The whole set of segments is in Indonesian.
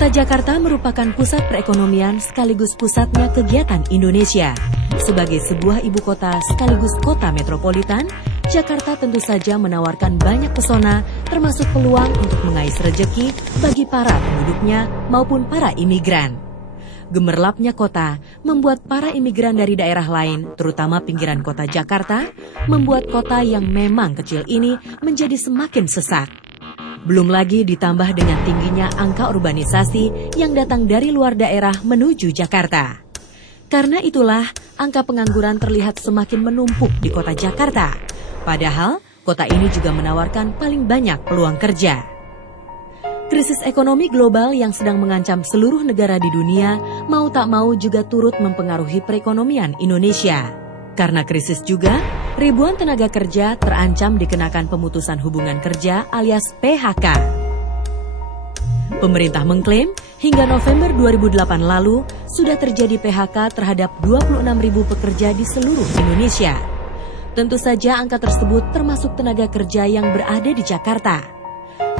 Kota Jakarta merupakan pusat perekonomian sekaligus pusatnya kegiatan Indonesia. Sebagai sebuah ibu kota sekaligus kota metropolitan, Jakarta tentu saja menawarkan banyak pesona termasuk peluang untuk mengais rejeki bagi para penduduknya maupun para imigran. Gemerlapnya kota membuat para imigran dari daerah lain, terutama pinggiran kota Jakarta, membuat kota yang memang kecil ini menjadi semakin sesak. Belum lagi ditambah dengan tingginya angka urbanisasi yang datang dari luar daerah menuju Jakarta. Karena itulah, angka pengangguran terlihat semakin menumpuk di kota Jakarta. Padahal, kota ini juga menawarkan paling banyak peluang kerja. Krisis ekonomi global yang sedang mengancam seluruh negara di dunia, mau tak mau juga turut mempengaruhi perekonomian Indonesia. Karena krisis juga, ribuan tenaga kerja terancam dikenakan pemutusan hubungan kerja alias PHK. Pemerintah mengklaim hingga November 2008 lalu sudah terjadi PHK terhadap 26.000 pekerja di seluruh Indonesia. Tentu saja angka tersebut termasuk tenaga kerja yang berada di Jakarta.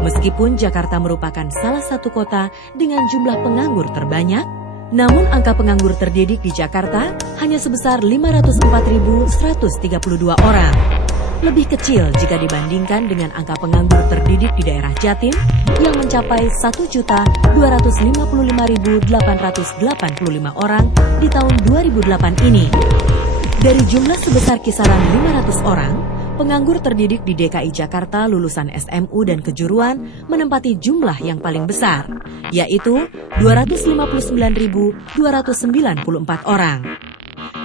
Meskipun Jakarta merupakan salah satu kota dengan jumlah penganggur terbanyak, namun angka penganggur terdidik di Jakarta hanya sebesar 504.132 orang. Lebih kecil jika dibandingkan dengan angka penganggur terdidik di daerah Jatim yang mencapai 1.255.885 orang di tahun 2008 ini. Dari jumlah sebesar kisaran 500 orang, penganggur terdidik di DKI Jakarta lulusan SMU dan kejuruan menempati jumlah yang paling besar, yaitu 259.294 orang.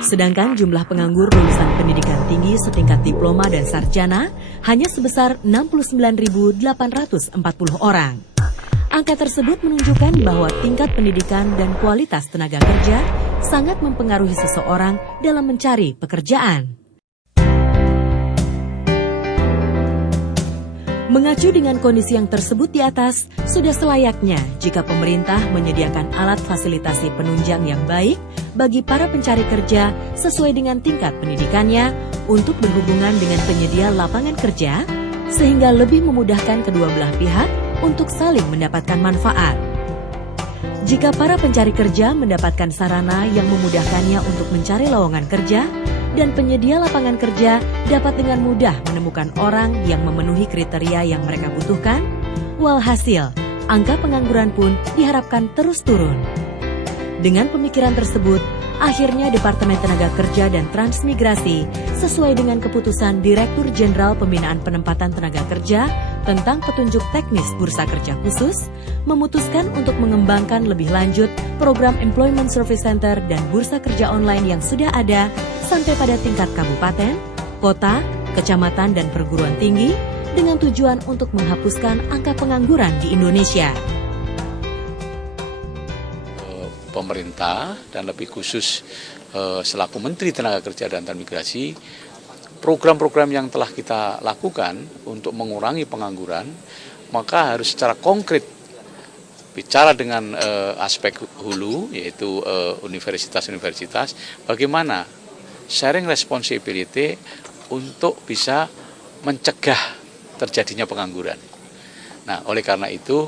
Sedangkan jumlah penganggur lulusan pendidikan tinggi setingkat diploma dan sarjana hanya sebesar 69.840 orang. Angka tersebut menunjukkan bahwa tingkat pendidikan dan kualitas tenaga kerja sangat mempengaruhi seseorang dalam mencari pekerjaan. Mengacu dengan kondisi yang tersebut di atas, sudah selayaknya jika pemerintah menyediakan alat fasilitasi penunjang yang baik bagi para pencari kerja sesuai dengan tingkat pendidikannya untuk berhubungan dengan penyedia lapangan kerja, sehingga lebih memudahkan kedua belah pihak untuk saling mendapatkan manfaat. Jika para pencari kerja mendapatkan sarana yang memudahkannya untuk mencari lowongan kerja, dan penyedia lapangan kerja dapat dengan mudah menemukan orang yang memenuhi kriteria yang mereka butuhkan, walhasil, angka pengangguran pun diharapkan terus turun. Dengan pemikiran tersebut, akhirnya Departemen Tenaga Kerja dan Transmigrasi sesuai dengan keputusan Direktur Jenderal Pembinaan Penempatan Tenaga Kerja tentang petunjuk teknis Bursa Kerja Khusus, memutuskan untuk mengembangkan lebih lanjut program Employment Service Center dan Bursa Kerja Online yang sudah ada sampai pada tingkat kabupaten, kota, kecamatan, dan perguruan tinggi dengan tujuan untuk menghapuskan angka pengangguran di Indonesia. Pemerintah dan lebih khusus selaku Menteri Tenaga Kerja dan Transmigrasi, program-program yang telah kita lakukan untuk mengurangi pengangguran, maka harus secara konkret bicara dengan aspek hulu, yaitu universitas-universitas, bagaimana sharing responsibility untuk bisa mencegah terjadinya pengangguran. Nah, oleh karena itu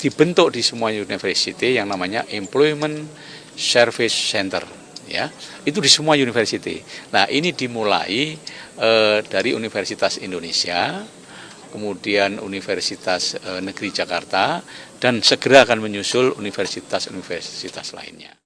dibentuk di semua university yang namanya Employment Service Center, ya. Itu di semua university. Nah, ini dimulai dari Universitas Indonesia, kemudian Universitas Negeri Jakarta, dan segera akan menyusul universitas-universitas lainnya.